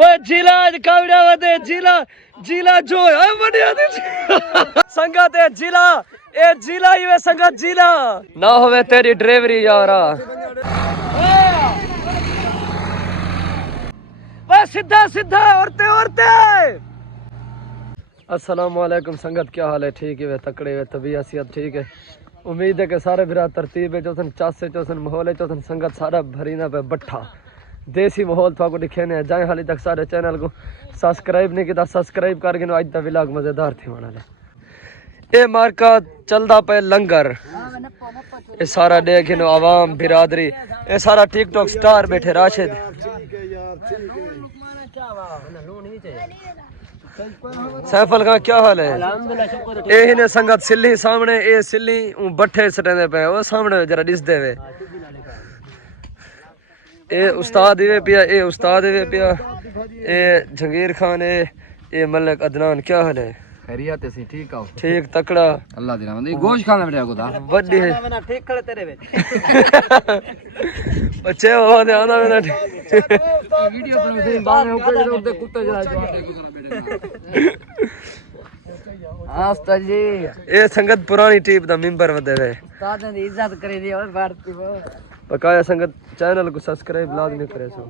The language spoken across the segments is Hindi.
ओए जिला कावड़ा वदे जिला जिला जो है बढ़िया दी संगत है जिला ए जिला ही वे संगत जिला ना होवे तेरी ड्राइवरी यारा बस सीधा सीधा औरते औरते। अस्सलाम वालेकुम संगत, क्या हाल है? ठीक है वे तकड़े वे तबीयत सेहत ठीक है। उम्मीद है कि सारे बिरा तरतीब है चौथन चासे चौथन माहौल है चौथन संगत सारा भरीना पे बट्ठा देसी माहौल था को दिखेने जाए। हाली तक सारे चैनल को सब्सक्राइब नहीं किया सब्सक्राइब करके आज तक व्लॉग मजेदार थी वाला ये मार्का चलदा पे लंगर ये सारा देखे नो आवाम बिरादरी ये सारा टिकटॉक स्टार बैठे राशिद सैफल का क्या हाल है? यही ने संगत सिल्ली सामने ये सिल्ली बट्ठे सटेंदे पे वो सामने जरा दिस देवे ये उस्ताद इवे पिया ये उस्ताद इवे पिया ये जंगीर खान ये मलिक अदनान। क्या हाल है? खैरियत है ठीक हो? ठीक तकड़ा अल्लाह दी रहमत। गोश्त खाना बेटा को दा बड्डी है ना ठीक खड़े तेरे वे बच्चे हो दे आना मेरा वीडियो अपलोड से बाहर ऊपर उड़ते कुत्ते जरा हाँ उस्ताद जी ये संगत पुरानी टीप दा मेंबर वदे वे उस्ताद ने इज्जत करे दी और भारती वो बकाया संगत चैनल को सब्सक्राइब लाजमी करे सो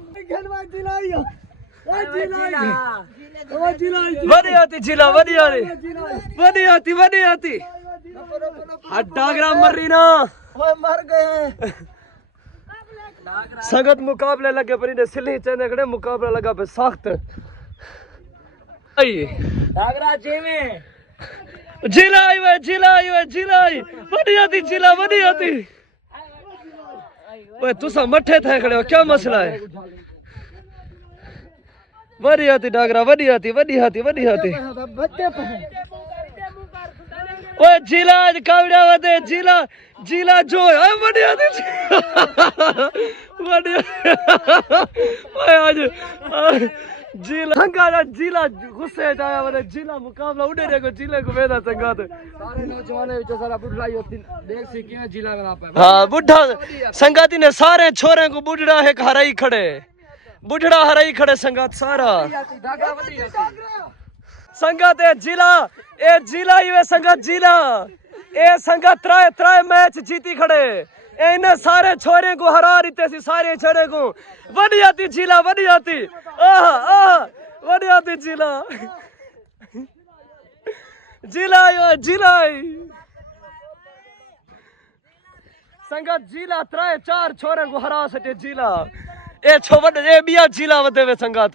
बढ़िया थी जिला बढ़िया रे बढ़िया थी डागरा मर रही ना मर गए संगत मुकाबले लगे पर इन्हें सिल्ली चने खड़े मुकाबला लगा पे सख्त डागरा जी में जिला आई बढ़िया थी जिला बढ़िया थी। ओए तुसा मठे थे खड़े हो क्या मसला है? बढ़िया थी डागरा बढ़िया थी ओए जिला कावड़ा वदे जिला जिला जो है बढ़िया थी बढ़िया ओए आज जिला संगा जिला गुस्से जाया वदे जिला मुकाबला उड़े रे को जिले को वेदा संगा तो सारे नौजवान विच सारा बुढ़ा ही होती देख सी किवें जिला बना पे। हां बुढ़ा संगाती ने सारे छोरे को बुढ़ड़ा है हराई खड़े बुढ़ड़ा हराई खड़े संगात सारा संगत है जिला ए जिला ही वे संगत जिला ए संगत त्राय मैच जीती खड़े इन्हें सारे छोरे को हरा रही सी सारे छोरे को बढ़िया थी जिला बढ़िया थी बढ़िया थी जिला जिला संगत जिला त्राय चार छोरे को हरा सके जिला ए छोवड ए बिया जिला वदे वे संगत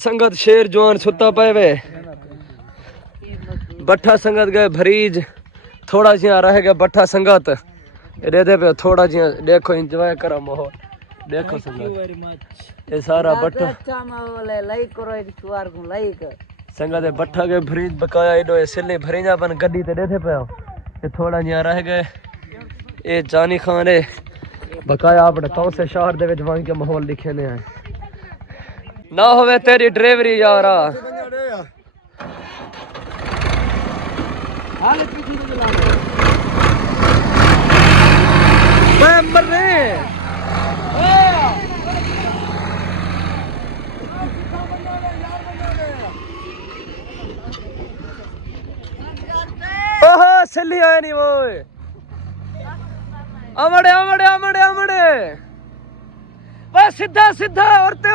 संगत शेर जवान सुता पे वे बट्ठा संगत गए भरीज थोड़ा जिया रह गया बट्ठा संगत दे पे थोड़ा जिया देखो एंजॉय करो माहौल देखो संगत ये सारा बट्ठा अच्छा माहौल है लाइक करो एक सुवार को लाइक संगत है बट्ठा के भरीज बकाया इडो सिल्ली भरीजा पन गड्डी ते देथे पे ये थोड़ा जिया रह गए ये जानी खान है बकाया अपने कौन से शहर दे विच वहां के माहौल दिखे ने है ना होवे तेरी ड्राइवरी यारा हाल पीछे को चला मैं मर रहे ओहो सिल्ली आया नहीं वो आमड़े बस सीधा औरते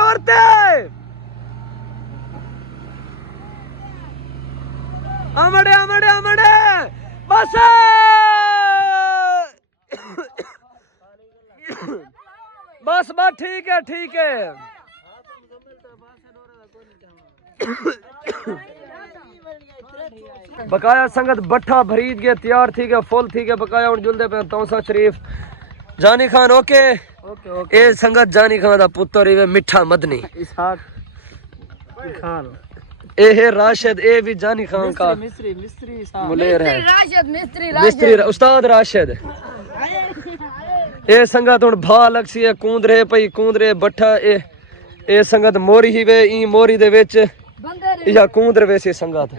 आमड़े बस बस ठीक है बकाया संगत बट्ठा भरीज गया तैयार थी गया फुल थी गया बकाया उन जुलदे पे तौसा शरीफ जानी खान ओके ए संगत जानी खान दा पुत्र इवे मिठा मदनी इसहाक खान ए है राशिद ए भी जानी खान का मिस्त्री मुलेर है मिस्त्री मिस्त्री उस्ताद राशिद ए संगत हुन भा लक्सी है कूंदरे बट्ठा ए संगत मोरी ही वे ई मोरी दे विच या कूंदर वैसे संगत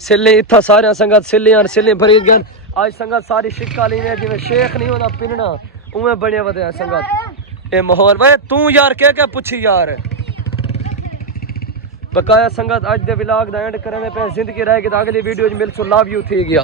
सिल्ली इत्था सारे संगत सिल्ली भरी गन आज संगत सारी शिक्का ली जिवें शेख नहीं होना पिनना उवें बने वदे संगत ये माहौल भाई तू यार क्या पूछी यार बकाया संगत अज दे व्लॉग दा एंड करने पे जिंदगी रहेगी तो अगली वीडियो च मिलसू लव यू थी गया।